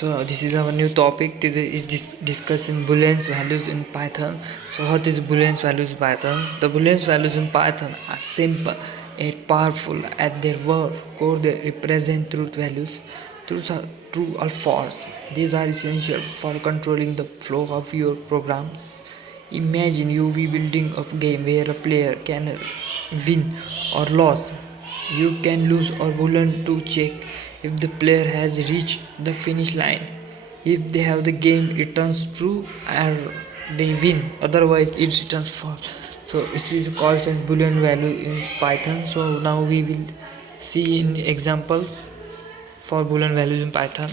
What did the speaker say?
So this is our new topic. This is discussing Boolean values in Python. So what is Boolean values in Python? The Boolean values in Python are simple and powerful. At their core, they represent truth values. Truths are true or false. These are essential for controlling the flow of your programs. Imagine you be building a game where a player can win or lose. You can lose or Boolean to check if the player has reached the finish line. If they have the game, it turns true or they win. Otherwise, it returns false. So it is called as Boolean value in Python. So now we will see in examples for Boolean values in Python.